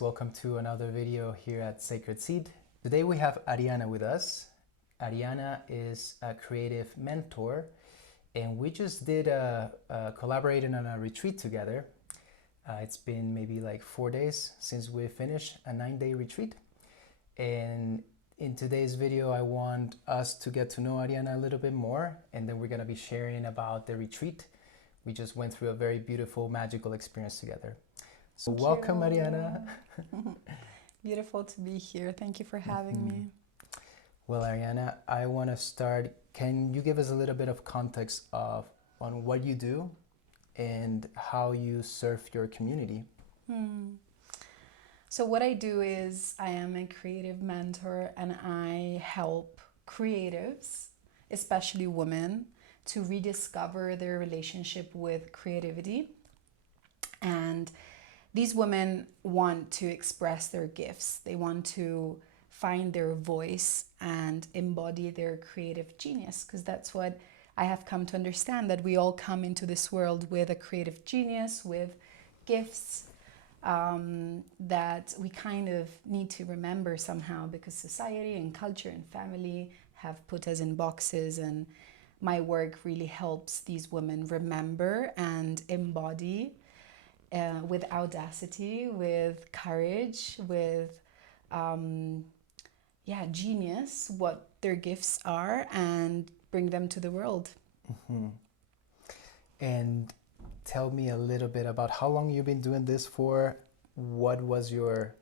Welcome to another video here at Sacred Seed. Today we have Arianna with us. Arianna is a creative mentor and we just collaborated on a retreat together. It's been maybe like 4 days since we finished a 9-day retreat. And in today's video, I want us to get to know Arianna a little bit more, and then we're gonna be sharing about the retreat. We just went through a very beautiful, magical experience together. So welcome, Arianna. Beautiful to be here. Thank you for having me. Well, Arianna, I want to start. Can you give us a little bit of context on what you do and how you serve your community? So what I do is I am a creative mentor and I help creatives, especially women, to rediscover their relationship with creativity. And these women want to express their gifts. They want to find their voice and embody their creative genius, because that's what I have come to understand, that we all come into this world with a creative genius, with gifts that we kind of need to remember somehow, because society and culture and family have put us in boxes, and my work really helps these women remember and embody with audacity, with courage, with genius, what their gifts are, and bring them to the world. And tell me a little bit about how long you've been doing this for. What was your,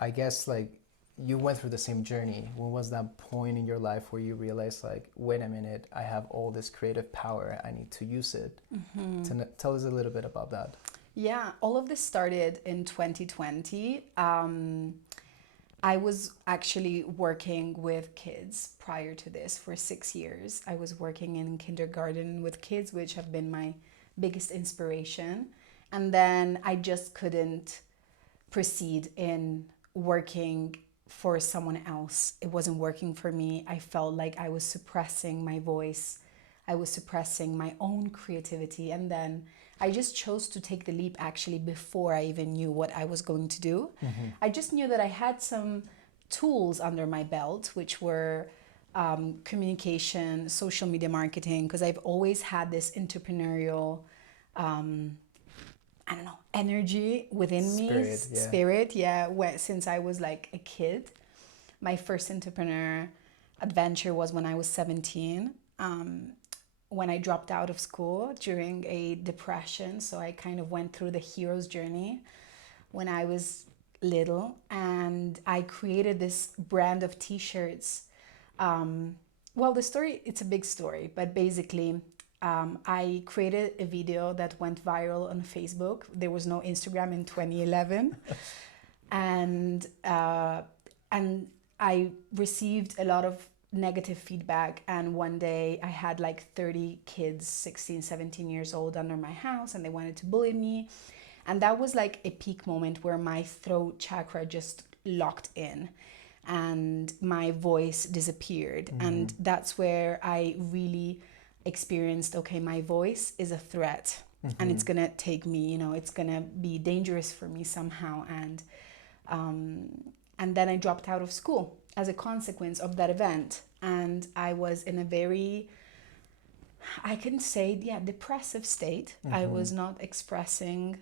I guess, like, you went through the same journey. When was that point in your life where you realized, like, wait a minute, I have all this creative power, I need to use it? Tell us a little bit about that. Yeah, all of this started in 2020. I was actually working with kids prior to this for 6 years. I was working in kindergarten with kids, which have been my biggest inspiration. And then I just couldn't proceed in working for someone else. It wasn't working for me. I felt like I was suppressing my voice. I was suppressing my own creativity. And then I just chose to take the leap actually before I even knew what I was going to do. I just knew that I had some tools under my belt, which were communication, social media marketing, because I've always had this entrepreneurial, energy within me. Spirit, since I was like a kid. My first entrepreneur adventure was when I was 17. When I dropped out of school during a depression. So I kind of went through the hero's journey when I was little, and I created this brand of t-shirts. Well, the story, it's a big story, but basically I created a video that went viral on Facebook. There was no Instagram in 2011. and I received a lot of negative feedback, and one day I had like 30 kids, 16, 17 years old, under my house, and they wanted to bully me. And that was like a peak moment where my throat chakra just locked in and my voice disappeared. And that's where I really experienced, okay, my voice is a threat, and it's gonna take me, it's gonna be dangerous for me somehow. And then I dropped out of school as a consequence of that event. And I was in a very, I can say, depressive state. I was not expressing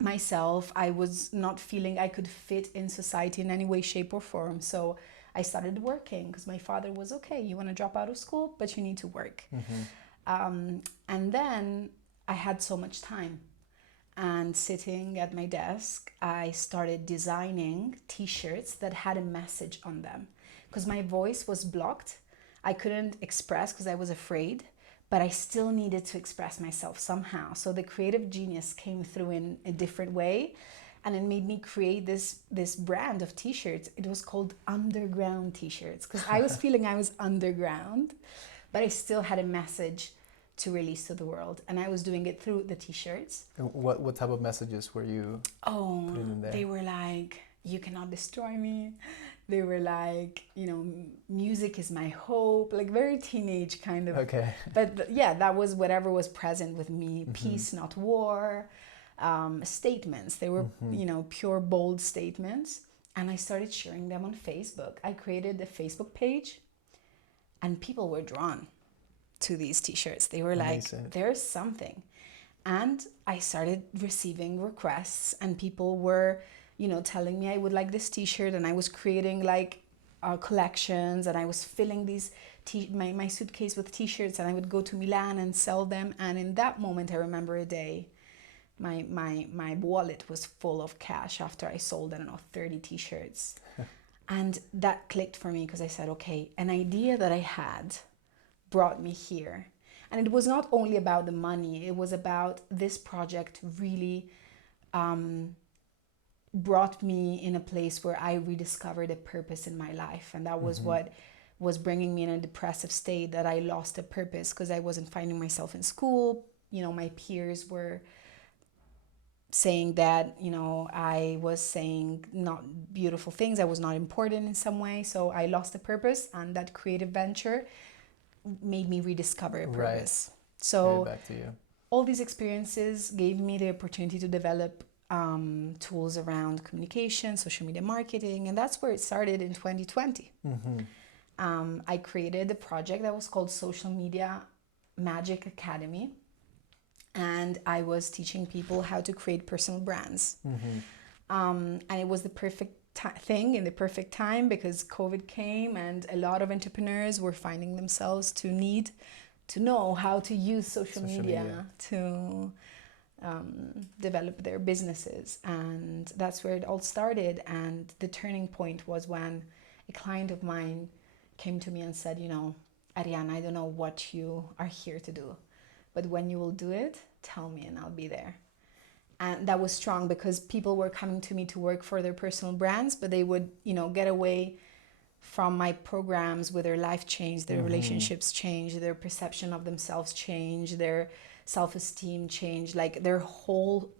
myself. I was not feeling I could fit in society in any way, shape, or form. So I started working, because my father was, okay, you want to drop out of school, but you need to work. And then I had so much time. And sitting at my desk, I started designing t-shirts that had a message on them, because my voice was blocked. I couldn't express because I was afraid, but I still needed to express myself somehow. So the creative genius came through in a different way, and it made me create this brand of t-shirts. It was called Underground t-shirts, because I was feeling I was underground, but I still had a message to release to the world, and I was doing it through the t-shirts. What type of messages were you putting in there? They were like, you cannot destroy me. They were like, music is my hope, like very teenage kind of. Okay. But that was whatever was present with me. Peace, not war. statements. They were, you know, pure, bold statements. And I started sharing them on Facebook. I created a Facebook page, and people were drawn to these t-shirts. They were like, there's something. And I started receiving requests, and people were, you know, telling me I would like this t-shirt, and I was creating like collections, and I was filling these my suitcase with t-shirts, and I would go to Milan and sell them. And in that moment, I remember a day, my wallet was full of cash after I sold, I don't know, 30 t-shirts. And that clicked for me, because I said, okay, an idea that I had brought me here. And it was not only about the money, it was about this project really brought me in a place where I rediscovered a purpose in my life. And that was what was bringing me in a depressive state, that I lost a purpose because I wasn't finding myself in school. You know, my peers were saying that, you know, I was saying not beautiful things, I was not important in some way. So I lost a purpose, and that creative venture made me rediscover a purpose. Right. So back to you. All these experiences gave me the opportunity to develop tools around communication, social media marketing, and that's where it started in 2020. I created a project that was called Social Media Magic Academy, and I was teaching people how to create personal brands. And it was the perfect thing in the perfect time, because COVID came and a lot of entrepreneurs were finding themselves to need to know how to use social media to develop their businesses. And that's where it all started. And the turning point was when a client of mine came to me and said, you know, Arianna, I don't know what you are here to do, but when you will do it, tell me and I'll be there. And that was strong, because people were coming to me to work for their personal brands, but they would, you know, get away from my programs with their life change, their relationships change, their perception of themselves change, their self-esteem change, like their whole,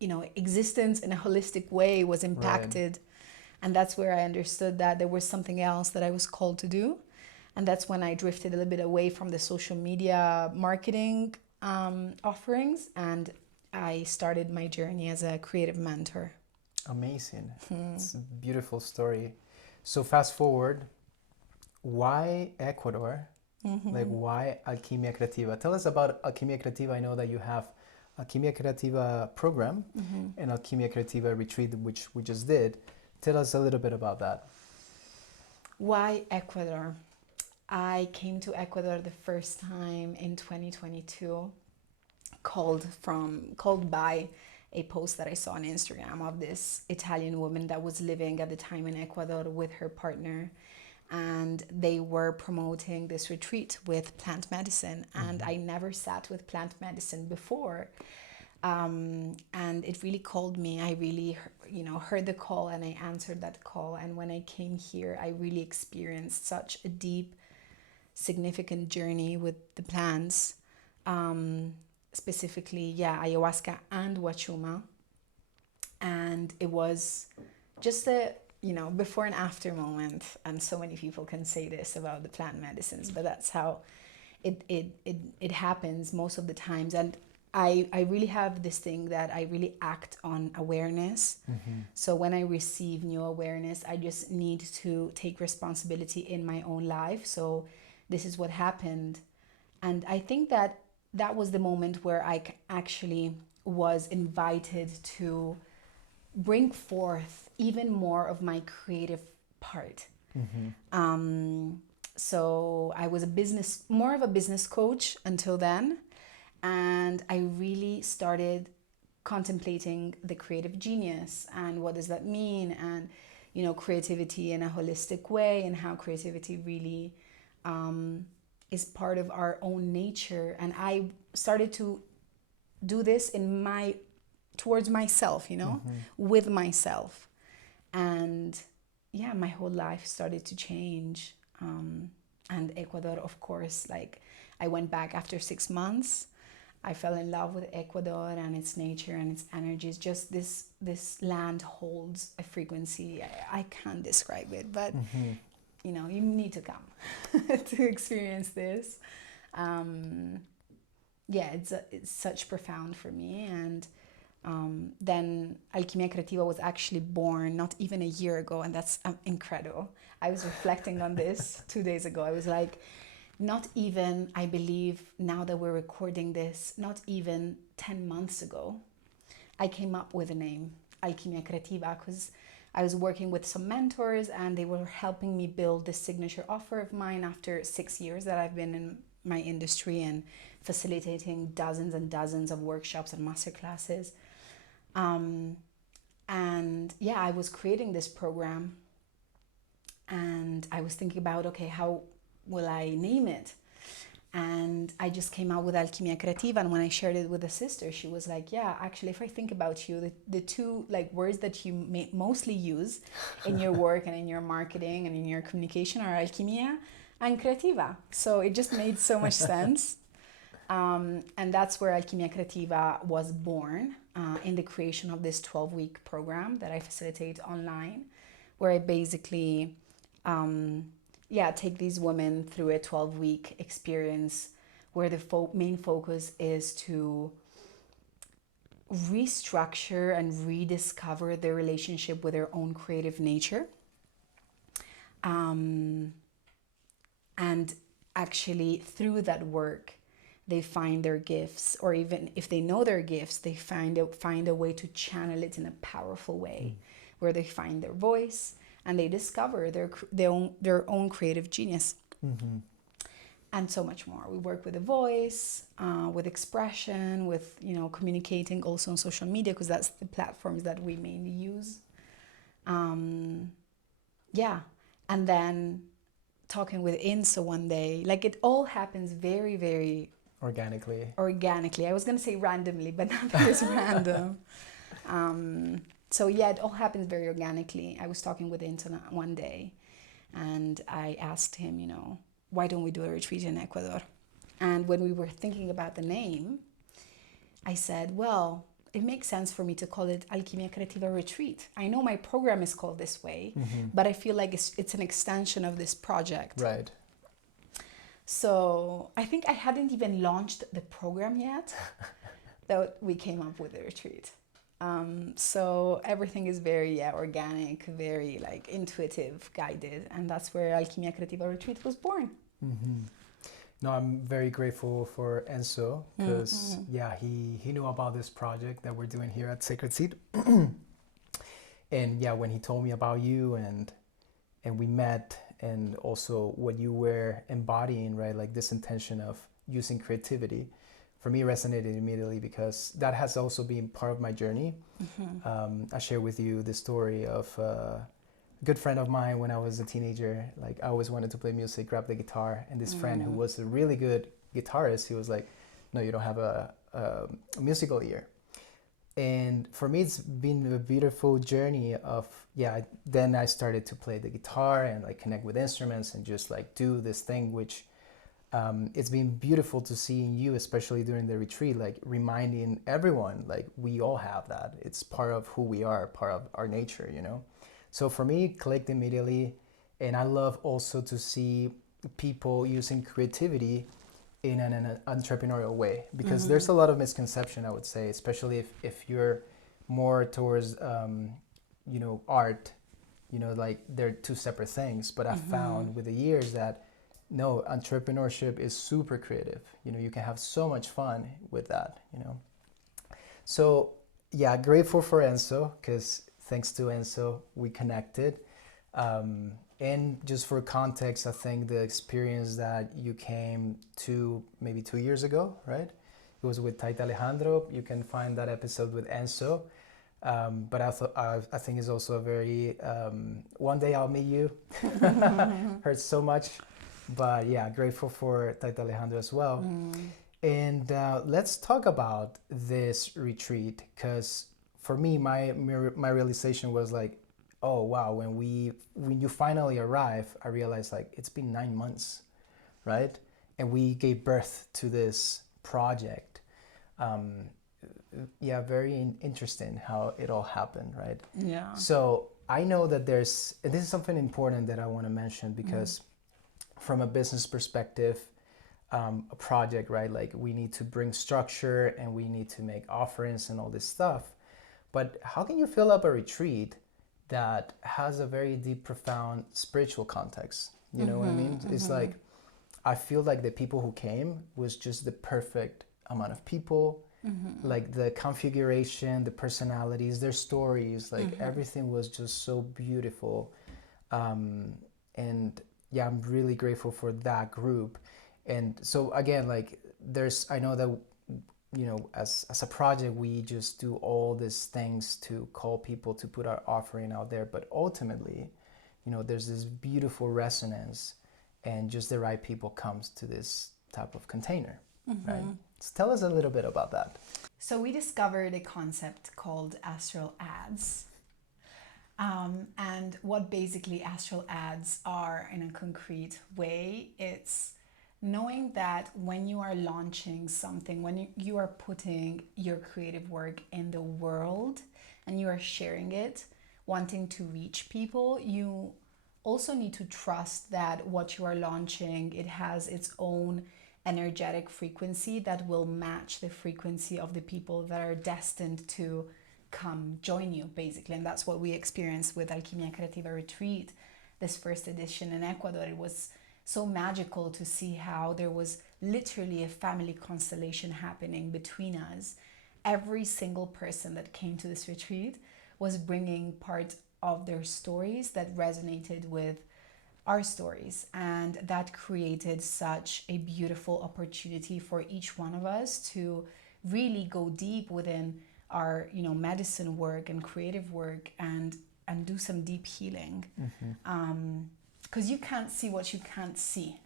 you know, existence in a holistic way was impacted. Right. And that's where I understood that there was something else that I was called to do. And that's when I drifted a little bit away from the social media marketing offerings, and I started my journey as a creative mentor. Amazing. It's a beautiful story. So fast forward, why Ecuador? Like, why Alchimia Creativa? Tell us about Alchimia Creativa. I know that you have Alchimia Creativa program and Alchimia Creativa Retreat, which we just did. Tell us a little bit about that. Why Ecuador? I came to Ecuador the first time in 2022, called by a post that I saw on Instagram of this Italian woman that was living at the time in Ecuador with her partner, and they were promoting this retreat with plant medicine, and I never sat with plant medicine before, and it really called me. I really, you know, heard the call, and I answered that call. And when I came here, I really experienced such a deep, significant journey with the plants, specifically, ayahuasca and huachuma. And it was just a, you know, before and after moment. And so many people can say this about the plant medicines, but that's how it happens most of the times. And I really have this thing that I really act on awareness. So when I receive new awareness, I just need to take responsibility in my own life. So this is what happened. And I think that was the moment where I actually was invited to bring forth even more of my creative part. So I was more of a business coach until then. And I really started contemplating the creative genius and what does that mean, and, you know, creativity in a holistic way, and how creativity really is part of our own nature. And I started to do this towards myself, you know, with myself. And my whole life started to change. And Ecuador, of course, like, I went back after 6 months. I fell in love with Ecuador and its nature and its energies. Just this land holds a frequency. I can't describe it, but you know, you need to come to experience this. It's such profound for me. And Then Alchimia Creativa was actually born not even a year ago, and that's incredible. I was reflecting on this 2 days ago. I was like, not even, I believe, now that we're recording this, not even 10 months ago, I came up with a name, Alchimia Creativa, because I was working with some mentors and they were helping me build this signature offer of mine after 6 years that I've been in my industry and facilitating dozens and dozens of workshops and masterclasses. And yeah, I was creating this program and I was thinking about, okay, how will I name it? And I just came out with Alchimia Creativa, and when I shared it with a sister, she was like, yeah, actually, if I think about you, the two like words that you mostly use in your work and in your marketing and in your communication are Alchimia and Creativa. So it just made so much sense. And that's where Alchimia Creativa was born, in the creation of this 12-week program that I facilitate online, where I basically take these women through a 12-week experience where the main focus is to restructure and rediscover their relationship with their own creative nature. And actually, through that work, they find their gifts, or even if they know their gifts, they find a way to channel it in a powerful way, where they find their voice and they discover their own creative genius. Mm-hmm. And so much more. We work with the voice, with expression, with communicating also on social media, because that's the platforms that we mainly use. And then talking with Inso one day, like it all happens very, very Organically. I was gonna say randomly, but nothing is random. So yeah, it all happens very organically. I was talking with Inso one day, and I asked him, why don't we do a retreat in Ecuador? And when we were thinking about the name, I said, well, it makes sense for me to call it Alchimia Creativa Retreat. I know my program is called this way, but I feel like it's an extension of this project. Right. So I think I hadn't even launched the program yet that we came up with the retreat. So everything is very organic, very like intuitive, guided, and that's where Alchimia Creativa Retreat was born. Mm-hmm. No, I'm very grateful for Enzo, because he knew about this project that we're doing here at Sacred Seed. And yeah, when he told me about you and we met, and also what you were embodying, right? Like this intention of using creativity, for me resonated immediately, because that has also been part of my journey. I share with you the story of a good friend of mine when I was a teenager. Like I always wanted to play music, grab the guitar, and this friend who was a really good guitarist, he was like, no, you don't have a musical ear. And for me, it's been a beautiful journey of, then I started to play the guitar and like connect with instruments and just like do this thing, which it's been beautiful to see in you, especially during the retreat, like reminding everyone, like we all have that. It's part of who we are, part of our nature, So for me, it clicked immediately. And I love also to see people using creativity in an entrepreneurial way, because there's a lot of misconception, I would say, especially if you're more towards, art, like they're two separate things. But I found with the years that no, entrepreneurship is super creative. You can have so much fun with that, So yeah, grateful for Enzo, because thanks to Enzo, we connected. And just for context, I think the experience that you came to maybe 2 years ago, right? It was with Taita Alejandro. You can find that episode with Enzo. But I think it's also a very, one day I'll meet you. Heard so much. But yeah, grateful for Taita Alejandro as well. And let's talk about this retreat, because for me, my realization was like, oh wow, when you finally arrive, I realized like it's been 9 months, right? And we gave birth to this project. Very interesting how it all happened, right? Yeah. So I know that this is something important that I want to mention, because from a business perspective, a project, right? Like we need to bring structure and we need to make offerings and all this stuff. But how can you fill up a retreat that has a very deep, profound spiritual context? You know what I mean? It's like, I feel like the people who came was just the perfect amount of people. Like the configuration, the personalities, their stories, like everything was just so beautiful. And yeah, I'm really grateful for that group. And so again, like I know that, you know, as a project, we just do all these things to call people to put our offering out there. But ultimately, you know, there's this beautiful resonance and just the right people comes to this type of container, right? So tell us a little bit about that. So we discovered a concept called astral ads. And what basically astral ads are in a concrete way, it's knowing that when you are launching something, when you are putting your creative work in the world and you are sharing it, wanting to reach people, you also need to trust that what you are launching, it has its own energetic frequency that will match the frequency of the people that are destined to come join you, basically. And that's what we experienced with Alchimia Creativa Retreat, this first edition in Ecuador. It was so magical to see how there was literally a family constellation happening between us. Every single person that came to this retreat was bringing part of their stories that resonated with our stories, and that created such a beautiful opportunity for each one of us to really go deep within our, you know, medicine work and creative work and do some deep healing. Because you can't see what you can't see.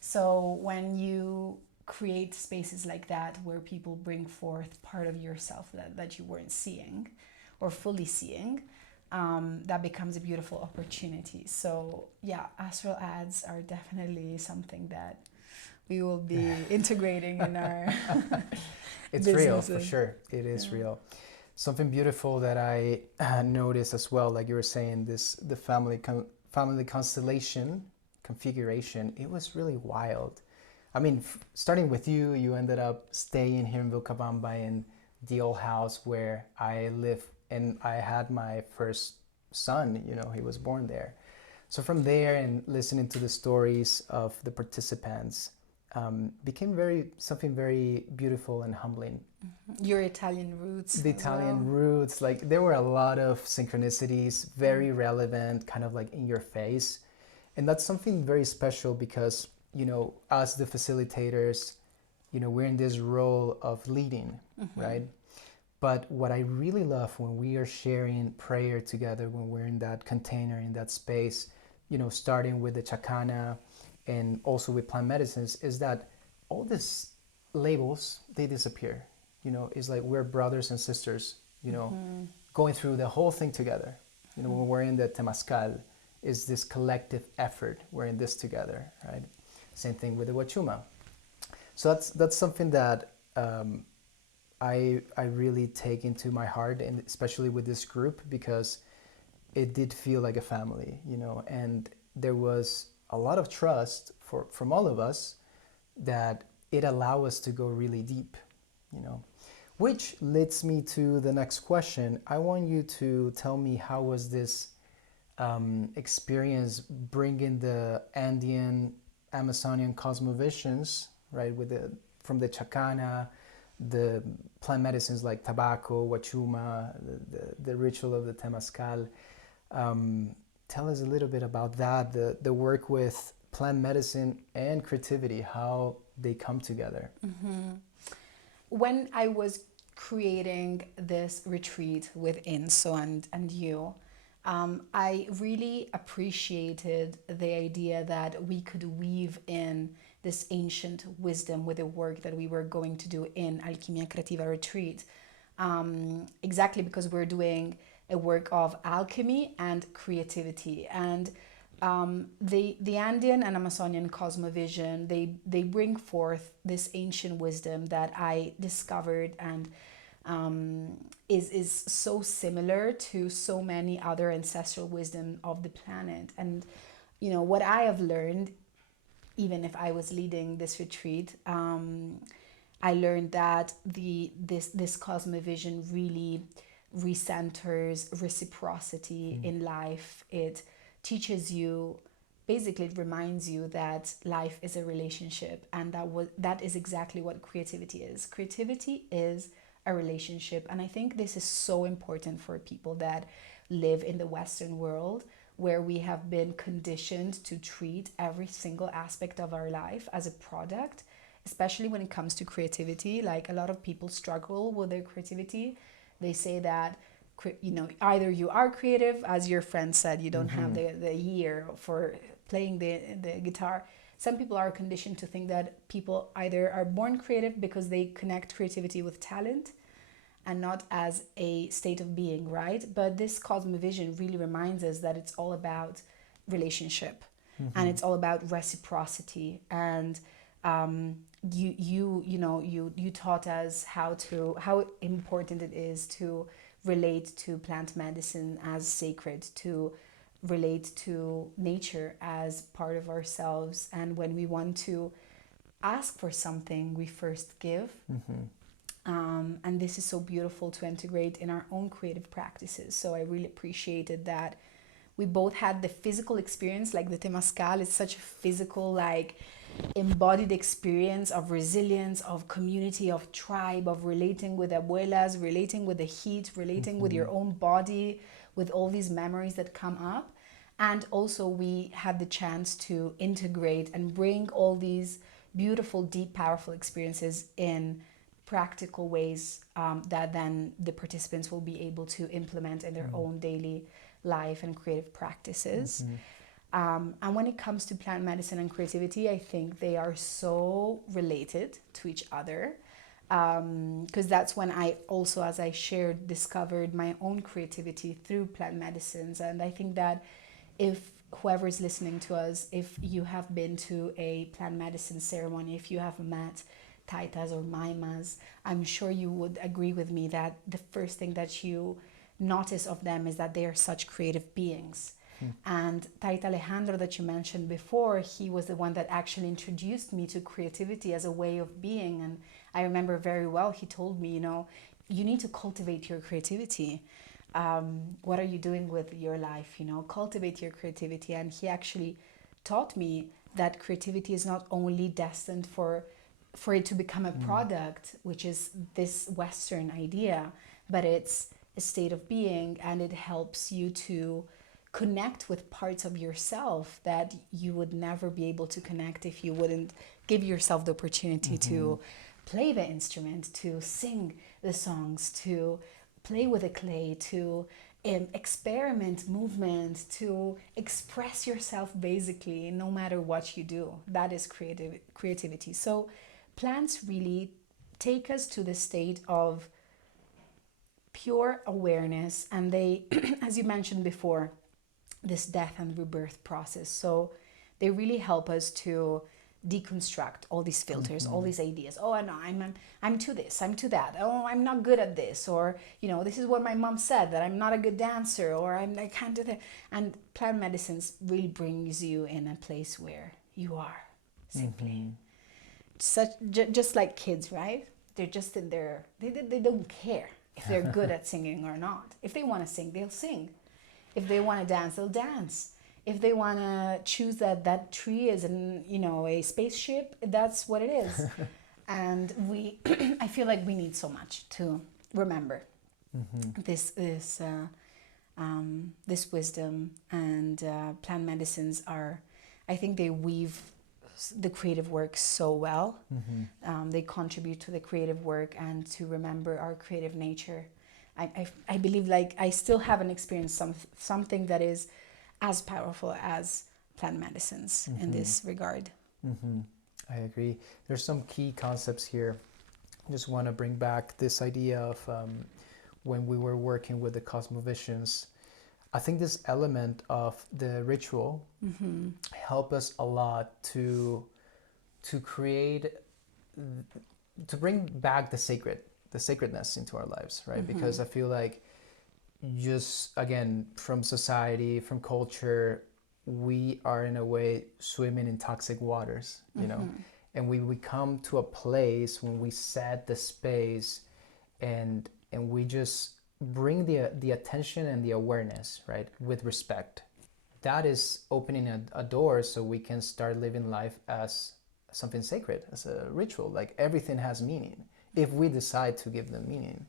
So when you create spaces like that where people bring forth part of yourself that you weren't seeing or fully seeing, that becomes a beautiful opportunity. So yeah, astral ads are definitely something that we will be integrating in our It's businesses. real, for sure. It is real. Something beautiful that I noticed as well, like you were saying, the family constellation configuration, it was really wild. I mean, starting with you ended up staying here in Vilcabamba in the old house where I live, and I had my first son, you know, he was born there. So from there and listening to the stories of the participants, became something very beautiful and humbling. Your Italian roots. The Italian roots, like there were a lot of synchronicities, very relevant, kind of like in your face. And that's something very special because, you know, as the facilitators, you know, we're in this role of leading, right? But what I really love when we are sharing prayer together, when we're in that container, in that space, you know, starting with the chacana and also with plant medicines, is that all these labels, they disappear. You know, it's like we're brothers and sisters, you know, going through the whole thing together. You know, when we're in the Temazcal, is this collective effort. We're in this together, right? Same thing with the Wachuma. So that's something that I really take into my heart, and especially with this group, because it did feel like a family, you know, and there was a lot of trust from all of us that it allowed us to go really deep, you know, which leads me to the next question. I want you to tell me, how was this experience bringing the Andean Amazonian cosmovisions, right, from the chacana, the plant medicines like tobacco, wachuma, the ritual of the temazcal. Tell us a little bit about that, the work with plant medicine and creativity, how they come together. When I was creating this retreat with Inso and you, I really appreciated the idea that we could weave in this ancient wisdom with the work that we were going to do in Alchimia Creativa Retreat. Exactly because we're doing a work of alchemy and creativity. And the Andean and Amazonian cosmovision, they bring forth this ancient wisdom that I discovered and is so similar to so many other ancestral wisdom of the planet. And you know what I have learned even if I was leading this retreat, I learned that this cosmovision really recenters reciprocity in life. It teaches you, basically it reminds you that life is a relationship, and that is exactly what creativity is. Creativity is a relationship, and I think this is so important for people that live in the Western world, where we have been conditioned to treat every single aspect of our life as a product, especially when it comes to creativity. Like, a lot of people struggle with their creativity. They say that, either you are creative, as your friend said, you don't have the ear for playing the guitar. Some people are conditioned to think that people either are born creative because they connect creativity with talent and not as a state of being, right? But this cosmovision really reminds us that it's all about relationship, and it's all about reciprocity. And you taught us how important it is to relate to plant medicine as sacred, to relate to nature as part of ourselves, and when we want to ask for something, we first give. And this is so beautiful to integrate in our own creative practices. So I really appreciated that we both had the physical experience. Like, the Temazcal is such a physical, like, embodied experience of resilience, of community, of tribe, of relating with abuelas, relating with the heat, relating with your own body, with all these memories that come up. And also we had the chance to integrate and bring all these beautiful, deep, powerful experiences in practical ways that then the participants will be able to implement in their own daily life and creative practices. And when it comes to plant medicine and creativity, I think they are so related to each other, because that's when I also, as I shared, discovered my own creativity through plant medicines. And I think that if whoever is listening to us, if you have been to a plant medicine ceremony, if you have met taitas or maimas, I'm sure you would agree with me that the first thing that you notice of them is that they are such creative beings. And Taita Alejandro, that you mentioned before, he was the one that actually introduced me to creativity as a way of being. And I remember very well, he told me, you need to cultivate your creativity. What are you doing with your life? Cultivate your creativity. And he actually taught me that creativity is not only destined for it to become a product, which is this Western idea, but it's a state of being, and it helps you to connect with parts of yourself that you would never be able to connect if you wouldn't give yourself the opportunity to play the instrument, to sing the songs, to play with the clay, to experiment movement, to express yourself, basically, no matter what you do. That is creativity. So plants really take us to the state of pure awareness, and they, as you mentioned before, this death and rebirth process. So they really help us to deconstruct all these filters, all these ideas. Oh, no, I'm to this, I'm to that. Oh, I'm not good at this, or this is what my mom said, that I'm not a good dancer, or I can't do that. And plant medicines really brings you in a place where you are simply just like kids, right? They're just in there. They don't care if they're good at singing or not. If they want to sing, they'll sing. If they want to dance, they'll dance. If they want to choose that tree is a spaceship, that's what it is. And I feel like we need so much to remember this wisdom. And plant medicines I think they weave the creative work so well. They contribute to the creative work and to remember our creative nature. I believe, like, I still haven't experienced something that is as powerful as plant medicines in this regard. I agree. There's some key concepts here. I just want to bring back this idea of when we were working with the cosmovisions. I think this element of the ritual help us a lot to create, to bring back the sacredness into our lives, right? Because I feel like, just again, from society, from culture, we are in a way swimming in toxic waters, you know, and we come to a place when we set the space and we just bring the attention and the awareness, right, with respect. That is opening a door so we can start living life as something sacred, as a ritual. Like everything has meaning if we decide to give them meaning,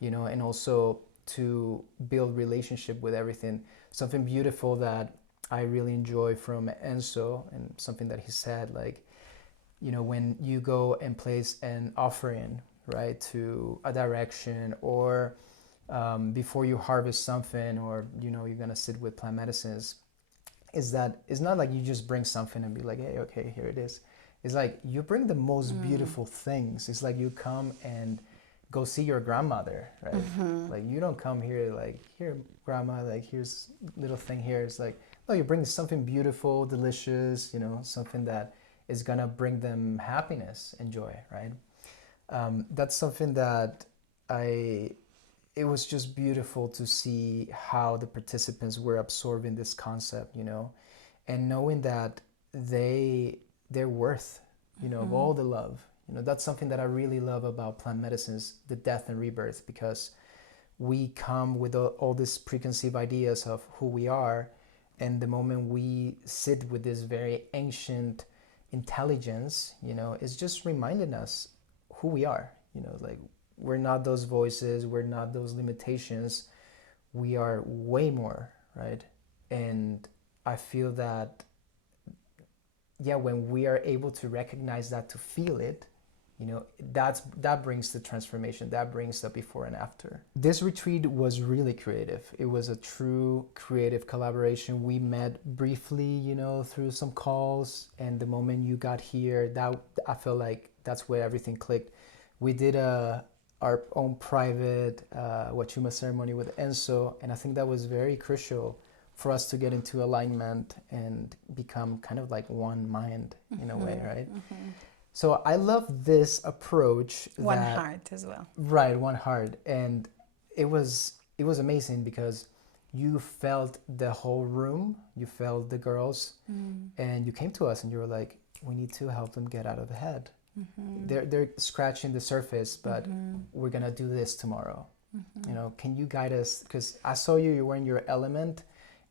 you know, and also to build relationship with everything. Something beautiful that I really enjoy from Enzo, and something that he said, like, you know, when you go and place an offering, right, to a direction, or before you harvest something, or, you know, you're gonna sit with plant medicines, is that it's not like you just bring something and be like, hey, okay, here it is. It's like you bring the most beautiful things. It's like you come and go see your grandmother, right? Like you don't come here like, here, grandma, like here's little thing here. It's like, no, you bring something beautiful, delicious, you know, something that is gonna bring them happiness and joy, right? That's something that it was just beautiful to see how the participants were absorbing this concept, you know, and knowing that they're worth, you know, of all the love. You know, that's something that I really love about plant medicines, the death and rebirth, because we come with all these preconceived ideas of who we are, and the moment we sit with this very ancient intelligence, you know, it's just reminding us who we are, you know, like we're not those voices, we're not those limitations, we are way more, right? And I feel that, yeah, when we are able to recognize that, to feel it, you know, that brings the transformation, that brings the before and after. This retreat was really creative. It was a true creative collaboration. We met briefly, you know, through some calls, and the moment you got here, that I felt like that's where everything clicked. We did our own private Wachuma ceremony with Enzo, and I think that was very crucial for us to get into alignment and become kind of like one mind in a way, right? So I love this approach. One heart as well. Right, one heart. And it was amazing because you felt the whole room, you felt the girls, and you came to us and you were like, we need to help them get out of the head. They're scratching the surface, but we're gonna do this tomorrow. You know, can you guide us? Because I saw you were in your element.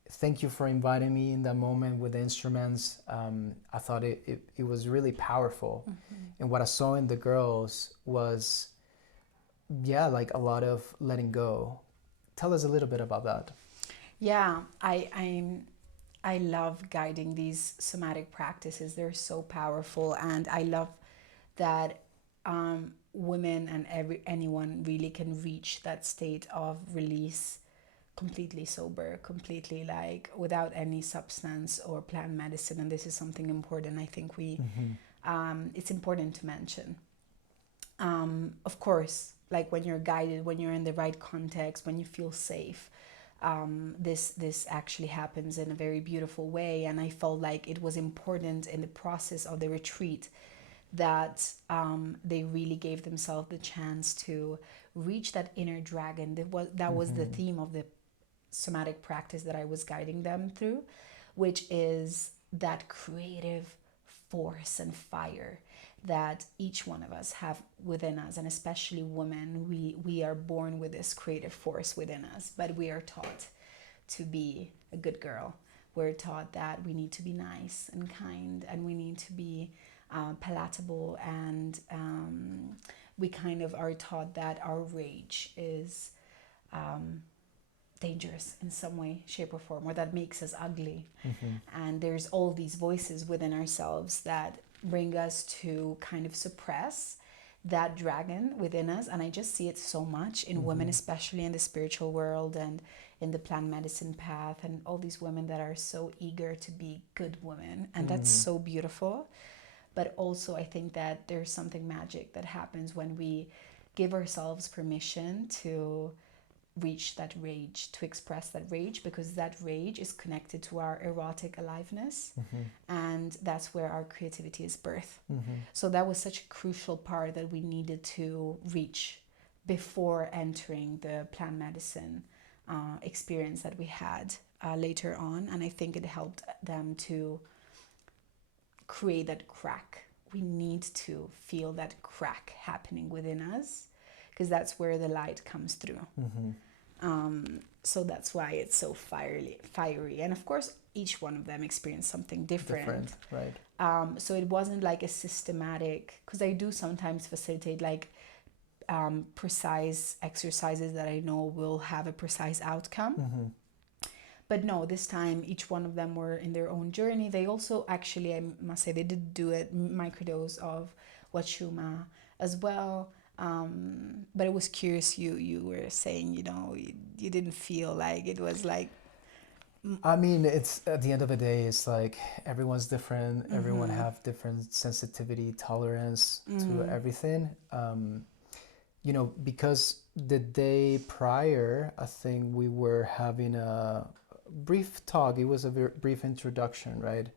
Thank you for inviting me in that moment with the instruments. I thought it was really powerful. And what I saw in the girls was, yeah, like a lot of letting go. Tell us a little bit about that. Yeah, I love guiding these somatic practices. They're so powerful, and I love that women and anyone really can reach that state of release completely sober, completely like without any substance or plant medicine. And this is something important. I think it's important to mention. Of course, like when you're guided, when you're in the right context, when you feel safe, this actually happens in a very beautiful way. And I felt like it was important in the process of the retreat that they really gave themselves the chance to reach that inner dragon. That was the theme of the somatic practice that I was guiding them through, which is that creative force and fire that each one of us have within us, and especially women, we are born with this creative force within us, but we are taught to be a good girl. We're taught that we need to be nice and kind, and we need to be palatable, and we kind of are taught that our rage is dangerous in some way, shape, or form, or that makes us ugly. And there's all these voices within ourselves that bring us to kind of suppress that dragon within us. And I just see it so much in women, especially in the spiritual world and in the plant medicine path, and all these women that are so eager to be good women, and that's so beautiful. But also I think that there's something magic that happens when we give ourselves permission to reach that rage, to express that rage, because that rage is connected to our erotic aliveness, and that's where our creativity is birthed. So that was such a crucial part that we needed to reach before entering the plant medicine experience that we had later on, and I think it helped them to create that crack. We need to feel that crack happening within us, because that's where the light comes through. So that's why it's so fiery. And of course, each one of them experienced something different. Right. So it wasn't like a systematic, because I do sometimes facilitate like precise exercises that I know will have a precise outcome. But no, this time each one of them were in their own journey. They also actually, I must say, they did do a microdose of Wachuma as well. But it was curious, you were saying, you didn't feel like it was like... I mean, it's at the end of the day, it's like everyone's different. Everyone have different sensitivity, tolerance to everything. Because the day prior, I think we were having a brief talk. It was a very brief introduction, right?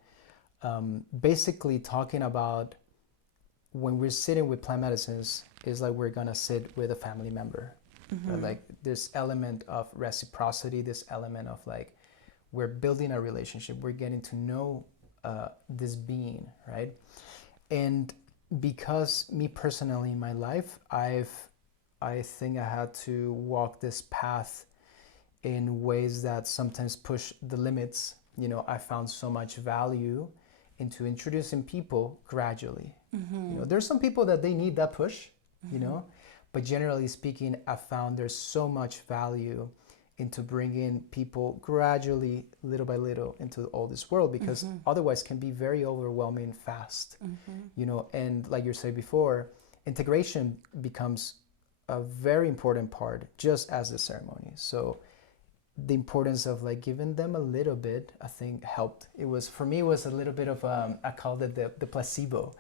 Basically talking about when we're sitting with plant medicines, it's like we're gonna sit with a family member. Right? Like this element of reciprocity, this element of like, we're building a relationship, we're getting to know this being, right? And because me personally in my life, I think I had to walk this path in ways that sometimes push the limits. I found so much value into introducing people gradually. There's some people that they need that push, but generally speaking, I found there's so much value into bringing people gradually, little by little, into all this world, because otherwise can be very overwhelming fast. And like you said before, integration becomes a very important part, just as the ceremony. So the importance of like giving them a little bit, I think helped. For me, it was a little bit of, I called it the placebo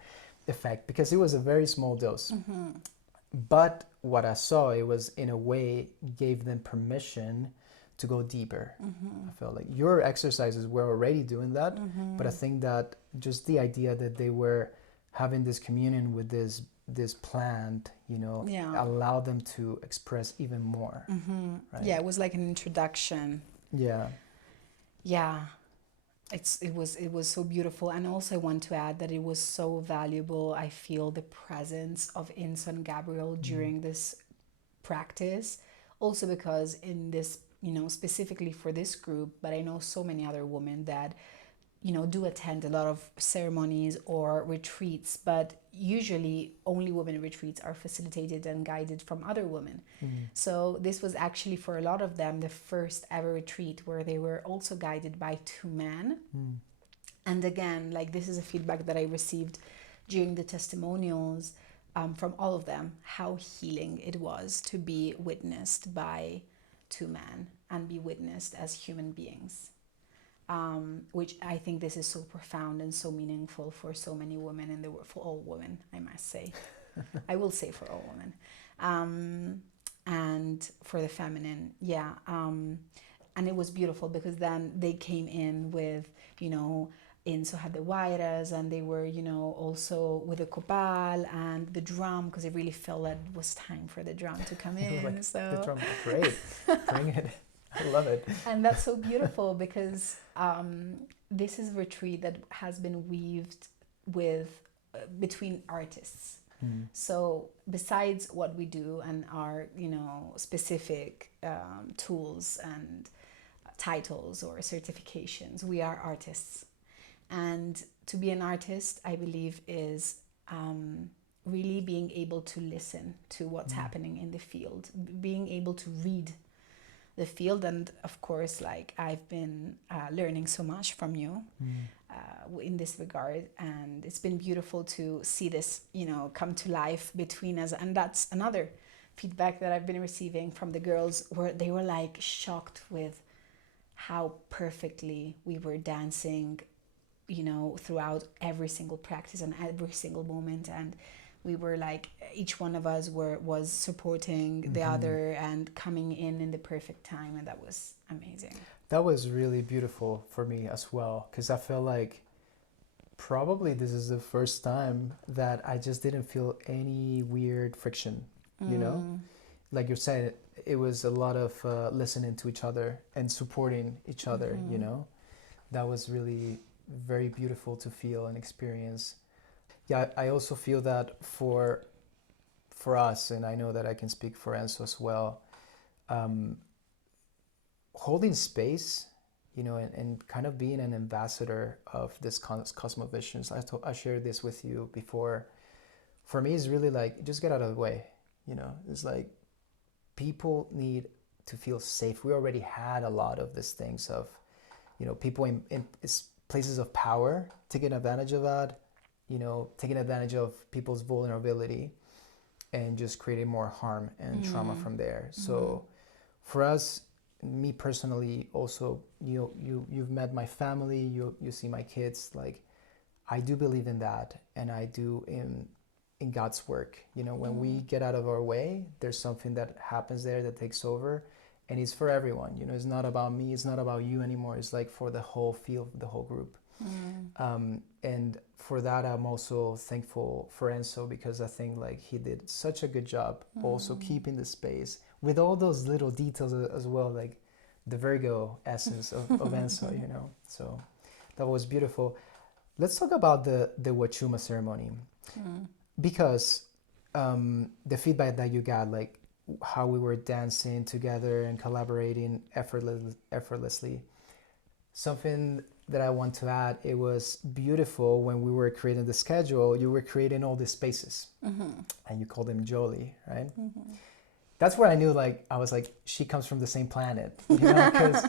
effect, because it was a very small dose. But what I saw, it was in a way gave them permission to go deeper. I felt like your exercises were already doing that, but I think that just the idea that they were having this communion with this plant, allowed them to express even more. Right? Yeah, it was like an introduction. Yeah. It was so beautiful. And also I want to add that it was so valuable, I feel, the presence of Inson Gabriel during this practice, also because in this, specifically for this group, but I know so many other women that do attend a lot of ceremonies or retreats, but usually only women retreats are facilitated and guided from other women. So this was actually for a lot of them the first ever retreat where they were also guided by two men. And again, like, this is a feedback that I received during the testimonials from all of them, how healing it was to be witnessed by two men and be witnessed as human beings. Which I think this is so profound and so meaningful for so many women in the world, for all women, I must say. I will say for all women. And for the feminine, yeah. And it was beautiful because then they came in with, Enzo had the guairas, and they were, also with the copal and the drum, because it really felt that it was time for the drum to come in. Like, so the drum, great, bring it. I love it. And that's so beautiful because this is a retreat that has been weaved with between artists. So besides what we do and our, specific tools and titles or certifications, we are artists. And to be an artist, I believe, is really being able to listen to what's happening in the field, being able to read the field. And of course, like, I've been learning so much from you in this regard, and it's been beautiful to see this come to life between us. And that's another feedback that I've been receiving from the girls, where they were like shocked with how perfectly we were dancing throughout every single practice and every single moment. And we were like, each one of us was supporting the other and coming in the perfect time, and that was amazing. That was really beautiful for me as well, because I felt like probably this is the first time that I just didn't feel any weird friction, like you said, it was a lot of listening to each other and supporting each other, you know. That was really very beautiful to feel and experience. Yeah, I also feel that for us, and I know that I can speak for Enzo as well, holding space, you know, and kind of being an ambassador of this cosmovisions. I shared this with you before. For me, it's really like, just get out of the way, you know. It's like, people need to feel safe. We already had a lot of these things of, you know, people in places of power taking advantage of that, you know, taking advantage of people's vulnerability and just creating more harm and trauma from there. So for us, me personally, also, you've met my family, you see my kids, like, I do believe in that, and I do in God's work. You know, when we get out of our way, there's something that happens there that takes over, and it's for everyone. You know, it's not about me, it's not about you anymore. It's like for the whole field, the whole group. And for that, I'm also thankful for Enzo, because I think like he did such a good job also keeping the space with all those little details as well, like the Virgo essence of Enzo, you know. So that was beautiful. Let's talk about the Wachuma ceremony, because the feedback that you got, like how we were dancing together and collaborating effortlessly. Something that I want to add, it was beautiful when we were creating the schedule, you were creating all these spaces, and you called them Jolie, right? That's where I knew, like, I was like, she comes from the same planet, you know, because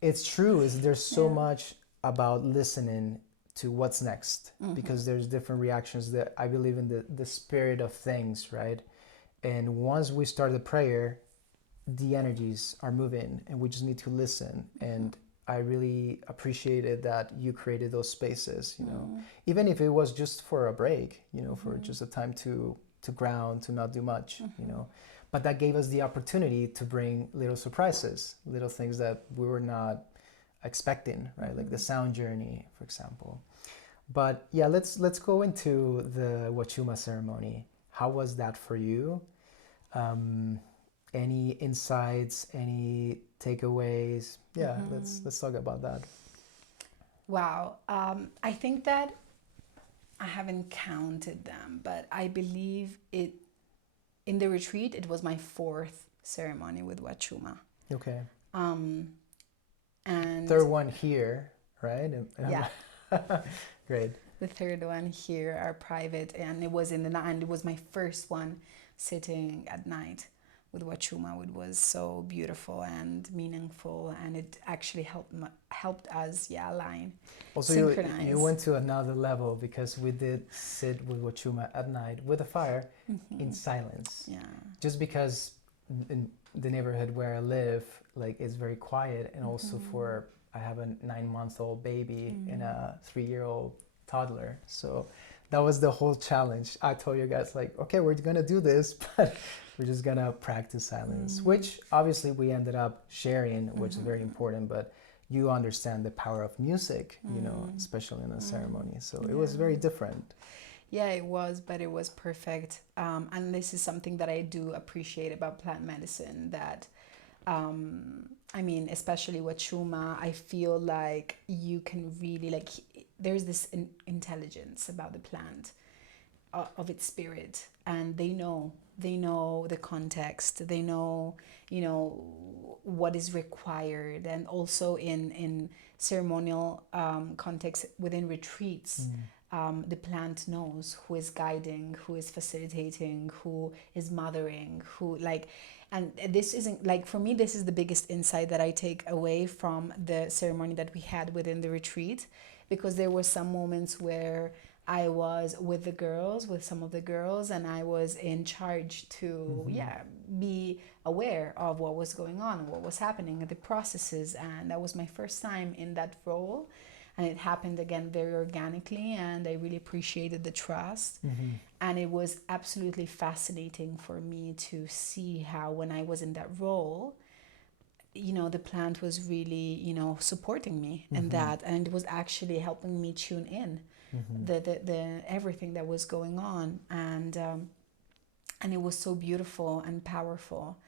it's true, there's so much about listening to what's next, because there's different reactions. That I believe in the spirit of things, right? And once we start the prayer, the energies are moving, and we just need to listen. And I really appreciated that you created those spaces, you know, even if it was just for a break, you know, for just a time to ground, to not do much, you know. But that gave us the opportunity to bring little surprises, little things that we were not expecting, right? Like the sound journey, for example. But yeah, let's go into the Wachuma ceremony. How was that for you? Any insights, any takeaways? Yeah, let's talk about that. Wow. I think that I haven't counted them, but I believe in the retreat, it was my 4th ceremony with Wachuma. Okay. And third one here, right? Yeah. Great. The 3rd one here are private, and it was in the night, and it was my first one sitting at night with Wachuma. It was so beautiful and meaningful, and it actually helped us align, also synchronize. You went to another level, because we did sit with Wachuma at night with a fire in silence. Yeah. Just because in the neighborhood where I live, like, it's very quiet, and also I have a 9-month-old baby and a 3-year-old toddler, so that was the whole challenge. I told you guys, like, okay, we're gonna do this, but we're just gonna practice silence, which obviously we ended up sharing, which is very important. But you understand the power of music, you know, especially in a ceremony. So it was very different. Yeah, it was, but it was perfect. And this is something that I do appreciate about plant medicine, that I mean, especially Wachuma, I feel like you can really, like, there's this intelligence about the plant, of its spirit, and they know the context, they know, you know, what is required. And also in ceremonial context within retreats, the plant knows who is guiding, who is facilitating, who is mothering, who, like, and this isn't, like, for me, this is the biggest insight that I take away from the ceremony that we had within the retreat, because there were some moments where I was with some of the girls, and I was in charge to, be aware of what was going on, what was happening, the processes. And that was my first time in that role. And it happened, again, very organically, and I really appreciated the trust. And it was absolutely fascinating for me to see how, when I was in that role, you know, the plant was really, you know, supporting me in that, and it was actually helping me tune in the everything that was going on. And it was so beautiful and powerful.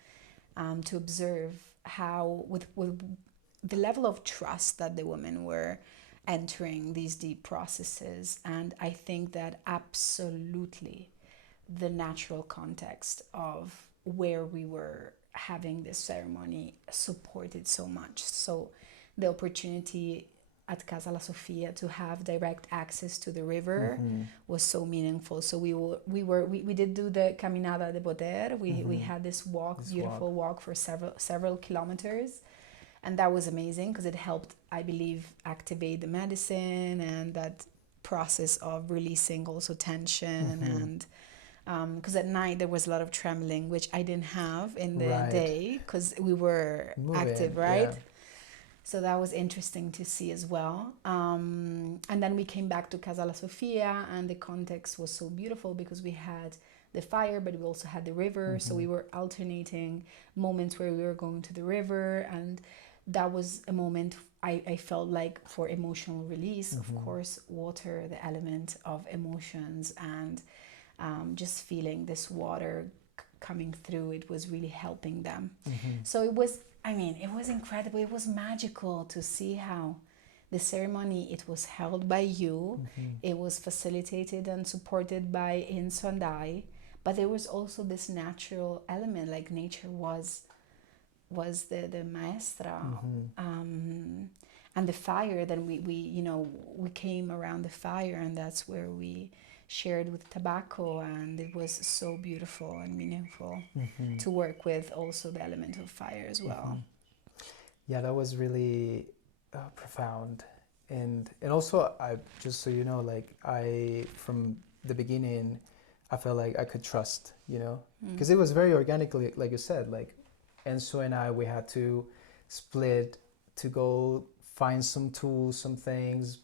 to observe how, with the level of trust that the women were entering these deep processes. And I think that absolutely the natural context of where we were having this ceremony supported so much. So the opportunity at Casa LaSofía to have direct access to the river was so meaningful. So we did do the Caminada de Poder. We had this beautiful walk for several kilometers, and that was amazing because it helped, I believe, activate the medicine and that process of releasing also tension. And because at night there was a lot of trembling, which I didn't have in the day because we were active, right? Yeah. So that was interesting to see as well. And then we came back to Casa LaSofía, and the context was so beautiful because we had the fire, but we also had the river. So we were alternating moments where we were going to the river, and that was a moment I felt like for emotional release. Of course, water, the element of emotions, and just feeling this water coming through, it was really helping them. So it was incredible. It was magical to see how the ceremony, it was held by you. It was facilitated and supported by Inso and I, but there was also this natural element, like nature was the maestra. And the fire, then we came around the fire, and that's where we shared with tobacco, and it was so beautiful and meaningful to work with also the element of fire as well. Yeah, that was really profound. And also, I just so you know, like I from the beginning, I felt like I could trust, because it was very organically, like you said, like Enzo and I, we had to split to go find some tools, some things,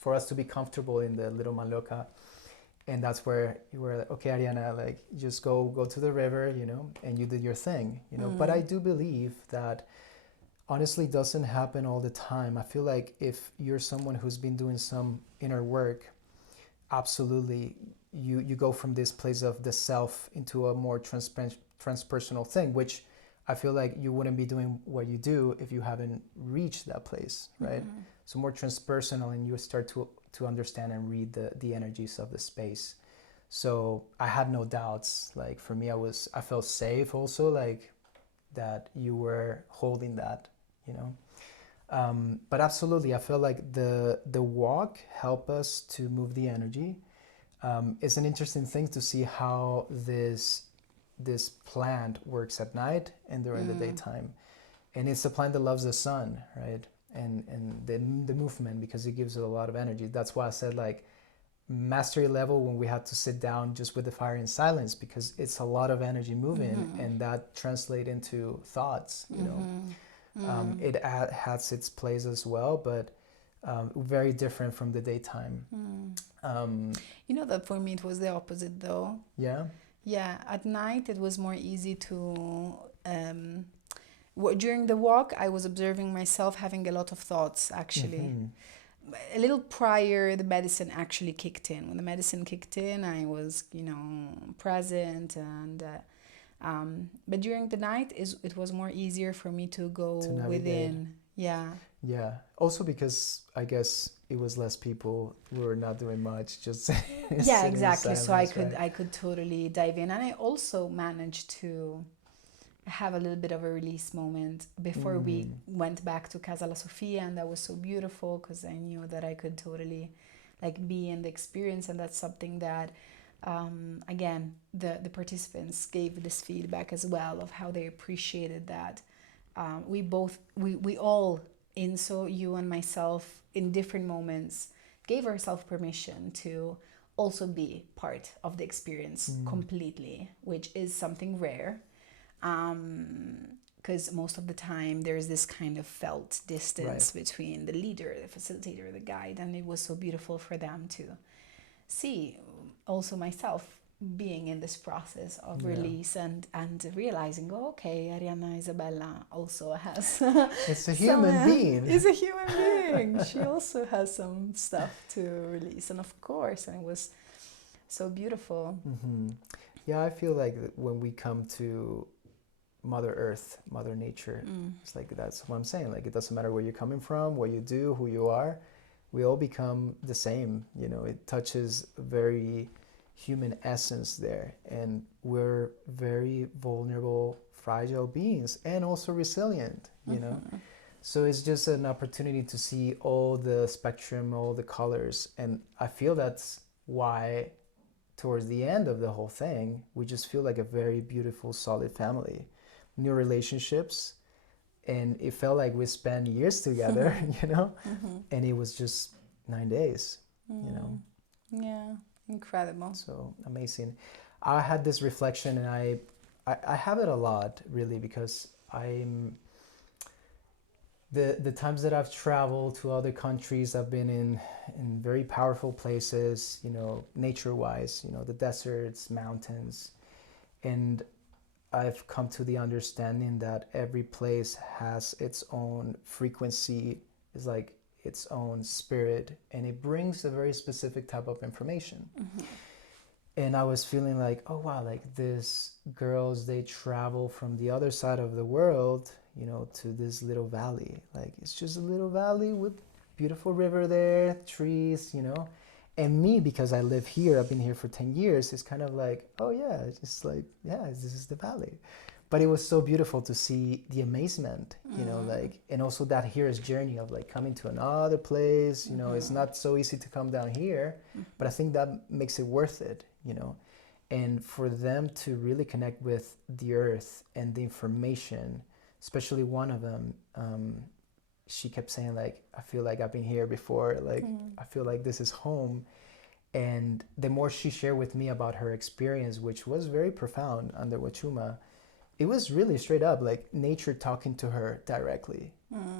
for us to be comfortable in the little Maloca. And that's where you were like, okay, Arianna, like just go to the river, and you did your thing, But I do believe that honestly doesn't happen all the time. I feel like if you're someone who's been doing some inner work, absolutely, you go from this place of the self into a more transpersonal thing, which I feel like you wouldn't be doing what you do if you haven't reached that place, right? So more transpersonal, and you start to understand and read the energies of the space. So I had no doubts. Like for me, I felt safe also, like that you were holding that, But absolutely, I feel like the walk helped us to move the energy. It's an interesting thing to see how this plant works at night and during the daytime, and it's a plant that loves the sun, right? And the movement, because it gives it a lot of energy. That's why I said like mastery level when we had to sit down just with the fire in silence, because it's a lot of energy moving, and that translates into thoughts. It has its place as well, but very different from the daytime. That for me it was the opposite though. Yeah, at night it was more easy to during the walk I was observing myself having a lot of thoughts, actually. A little prior the medicine actually kicked in. When the medicine kicked in, I was present, and but during the night it was more easier for me to go within. Yeah, also because I guess it was less people. We were not doing much, just yeah, exactly. So I could totally dive in, and I also managed to have a little bit of a release moment before we went back to Casa LaSofía, and that was so beautiful because I knew that I could totally like be in the experience. And that's something that again the participants gave this feedback as well of how they appreciated that. We all, Inso, you and myself, in different moments gave ourselves permission to also be part of the experience completely, which is something rare, because most of the time there's this kind of felt distance between the leader, the facilitator, the guide, and it was so beautiful for them to see also myself being in this process of release and realizing, oh, okay, Arianna Isabella also has it's a human being. It's a human being. She also has some stuff to release, and of course, and it was so beautiful. Yeah, I feel like when we come to Mother Earth, Mother Nature. It's like, that's what I'm saying. Like, it doesn't matter where you're coming from, what you do, who you are. We all become the same. You know, it touches a very human essence there, and we're very vulnerable, fragile beings, and also resilient. You know, so it's just an opportunity to see all the spectrum, all the colors, and I feel that's why towards the end of the whole thing, we just feel like a very beautiful, solid family, new relationships, and it felt like we spent years together, you know, and it was just 9 days, you know. Yeah, incredible. So amazing. I had this reflection, and I have it a lot, really, because I'm the times that I've traveled to other countries, I've been in very powerful places, you know, nature-wise, you know, the deserts, mountains, and I've come to the understanding that every place has its own frequency, is like its own spirit, and it brings a very specific type of information. And I was feeling like, oh wow, like these girls, they travel from the other side of the world, you know, to this little valley. Like, it's just a little valley with beautiful river there, trees, you know. And me, because I live here, I've been here for 10 years, it's kind of like, oh yeah, it's just like, yeah, this is the valley. But it was so beautiful to see the amazement, you know, like, and also that hero's journey of like coming to another place, you know, it's not so easy to come down here, but I think that makes it worth it, you know. And for them to really connect with the earth and the information, especially one of them, she kept saying like, I feel like I've been here before, like I feel like this is home. And the more she shared with me about her experience, which was very profound under Wachuma, it was really straight up like nature talking to her directly,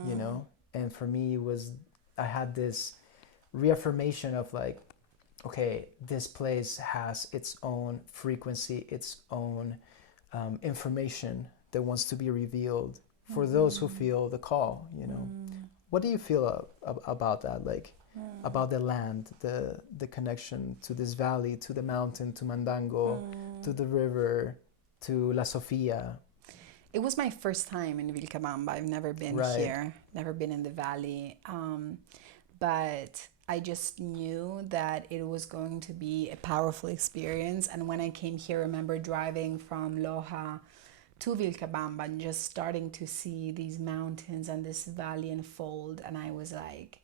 you know. And for me, it was, I had this reaffirmation of like, okay, this place has its own frequency, its own information that wants to be revealed for those who feel the call, you know. What do you feel about that? Like, about the land, the connection to this valley, to the mountain, to Mandango, to the river, to LaSofía? It was my first time in Vilcabamba. I've never been here, never been in the valley. But I just knew that it was going to be a powerful experience. And when I came here, I remember driving from Loja to Vilcabamba and just starting to see these mountains and this valley unfold. And I was like,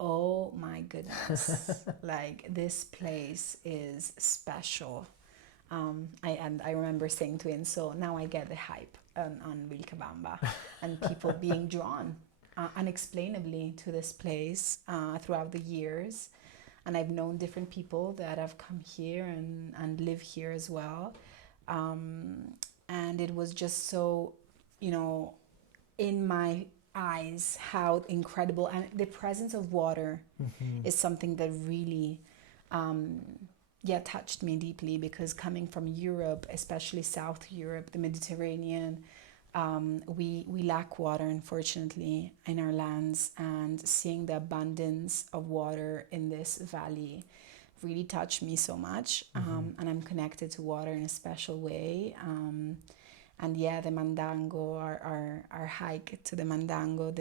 oh my goodness, like this place is special. I remember saying to him, so now I get the hype on Vilcabamba and people being drawn unexplainably to this place throughout the years. And I've known different people that have come here and live here as well. And it was just so, you know, in my eyes, how incredible. And the presence of water is something that really touched me deeply, because coming from Europe, especially South Europe, the Mediterranean, we lack water, unfortunately, in our lands, and seeing the abundance of water in this valley really touched me so much. And I'm connected to water in a special way. And yeah, the Mandango, our hike to the Mandango,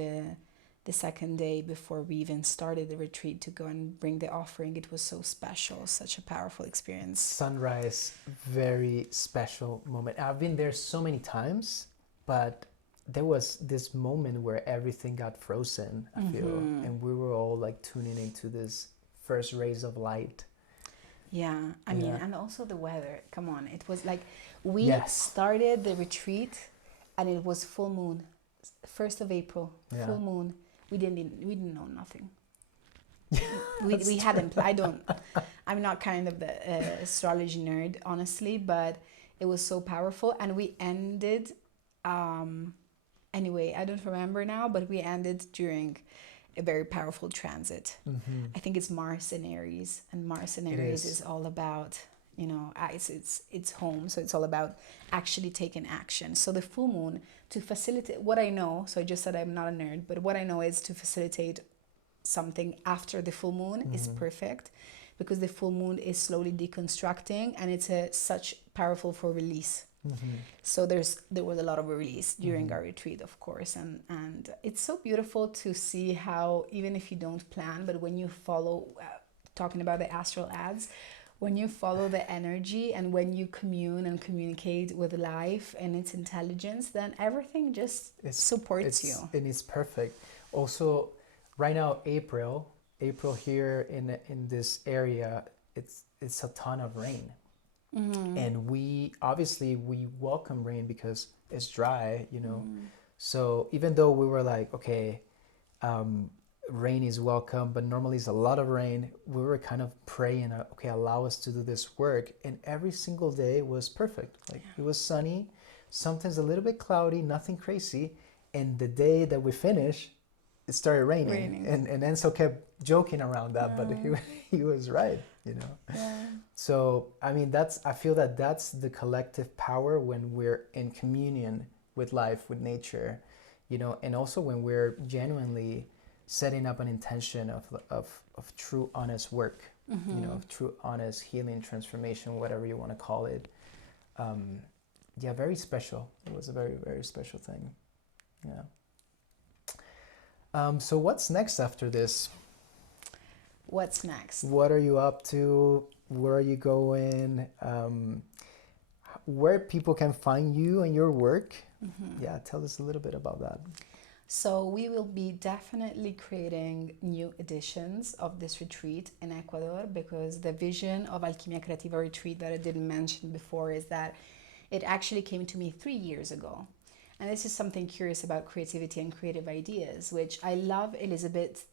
the second day before we even started the retreat to go and bring the offering, it was so special, such a powerful experience. Sunrise, very special moment. I've been there so many times, but there was this moment where everything got frozen, I feel, and we were all like tuning into this first rays of light. Yeah, I mean, and also the weather. Come on, it was like we started the retreat, and it was full moon, 1st of April, full moon. We didn't know nothing. we hadn't. I'm not kind of the astrology nerd, honestly, but it was so powerful, and we ended. Anyway, I don't remember now, but we ended during a very powerful transit. I think it's Mars in Aries, and Mars in Aries is all about, you know, it's home, so it's all about actually taking action. So the full moon, to facilitate what I know, so I just said I'm not a nerd, but what I know is to facilitate something after the full moon is perfect, because the full moon is slowly deconstructing, and it's such powerful for release. So there was a lot of release during our retreat, of course, and it's so beautiful to see how, even if you don't plan, but when you follow, talking about the astral ads, when you follow the energy and when you commune and communicate with life and its intelligence, then everything just supports you. And it's perfect. Also, right now, April here in this area, it's a ton of rain. And we welcome rain because it's dry, you know. So even though we were like, okay, rain is welcome, but normally it's a lot of rain, we were kind of praying, okay, allow us to do this work. And every single day was perfect. Like it was sunny, sometimes a little bit cloudy, nothing crazy. And the day that we finished, it started raining. And Enzo kept joking around that, but he was right, you know. So I mean, I feel that's the collective power when we're in communion with life, with nature, you know, and also when we're genuinely setting up an intention of true honest work, you know, of true honest healing, transformation, whatever you want to call it. Very special. It was a very, very special thing. So what's next after this? What's next? What are you up to? Where are you going? Where people can find you and your work? Tell us a little bit about that. So we will be definitely creating new editions of this retreat in Ecuador, because the vision of Alchimia Creativa Retreat that I didn't mention before is that it actually came to me 3 years ago. And this is something curious about creativity and creative ideas, which I love Elizabeth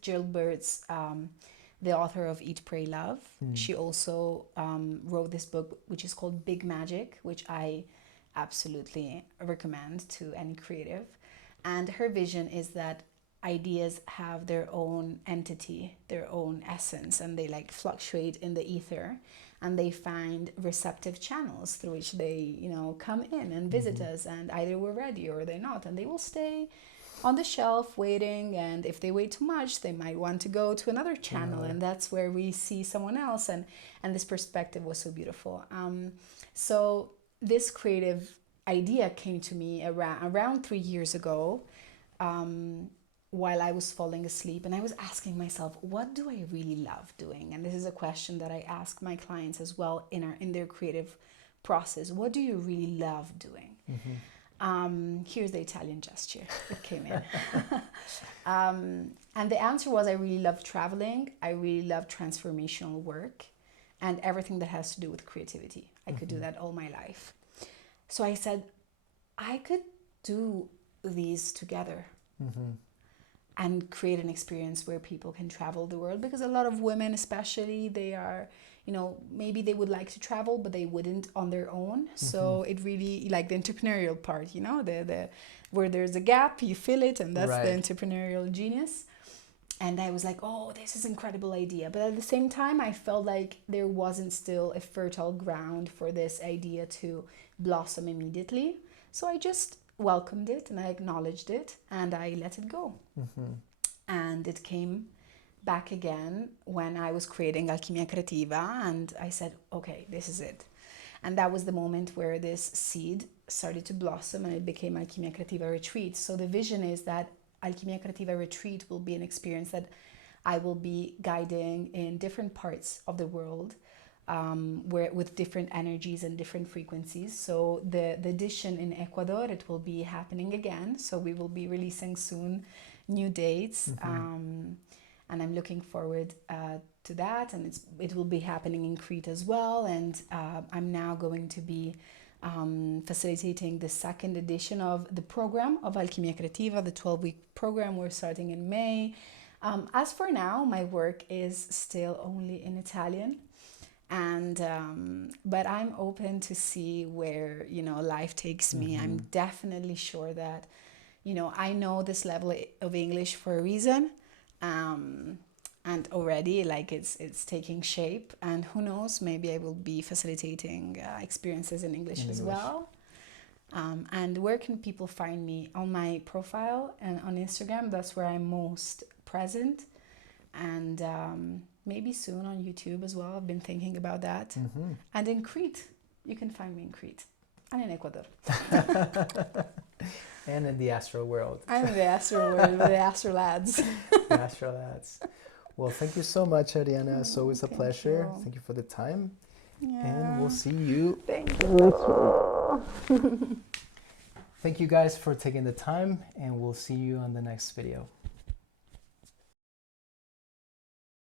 Gilbert's, the author of Eat, Pray, Love. She also wrote this book, which is called Big Magic, which I absolutely recommend to any creative. And her vision is that ideas have their own entity, their own essence, and they like fluctuate in the ether, and they find receptive channels through which they, you know, come in and visit us, and either we're ready or they're not, and they will stay on the shelf waiting, and if they wait too much, they might want to go to another channel, and that's where we see someone else, and this perspective was so beautiful. So this creative idea came to me around 3 years ago, while I was falling asleep, and I was asking myself, what do I really love doing? And this is a question that I ask my clients as well in their creative process. What do you really love doing? Here's the Italian gesture that came in. And the answer was, I really love traveling. I really love transformational work and everything that has to do with creativity. I could do that all my life. So I said, I could do these together and create an experience where people can travel the world, because a lot of women especially, they are, you know, maybe they would like to travel, but they wouldn't on their own. So it really, like the entrepreneurial part, you know, the where there's a gap, you fill it, and that's the entrepreneurial genius. And I was like, oh, this is an incredible idea. But at the same time, I felt like there wasn't still a fertile ground for this idea to blossom immediately. So I just welcomed it and I acknowledged it and I let it go. And it came back again when I was creating Alchimia Creativa, and I said, okay, this is it. And that was the moment where this seed started to blossom and it became Alchimia Creativa Retreat. So the vision is that Alchimia Creativa Retreat will be an experience that I will be guiding in different parts of the world, where with different energies and different frequencies. So the edition in Ecuador, it will be happening again. So we will be releasing soon new dates, and I'm looking forward to that. And it will be happening in Crete as well. And I'm now going to be facilitating the second edition of the program of Alchimia Creativa, the 12-week program. We're starting in May. As for now, my work is still only in Italian. And but I'm open to see where, you know, life takes me. I'm definitely sure that, you know, I know this level of English for a reason, and already like it's taking shape, and who knows, maybe I will be facilitating experiences in English as well. And where can people find me? On my profile and on Instagram, that's where I'm most present, and maybe soon on YouTube as well. I've been thinking about that. And in Crete, you can find me in Crete. And in Ecuador. And in the astral world. I'm in the astral world with the astral lads. The astral lads. Well, thank you so much, Arianna. It's always a pleasure. You. Thank you for the time. Yeah. And we'll see you. Thank you. Thank you guys for taking the time, and we'll see you on the next video.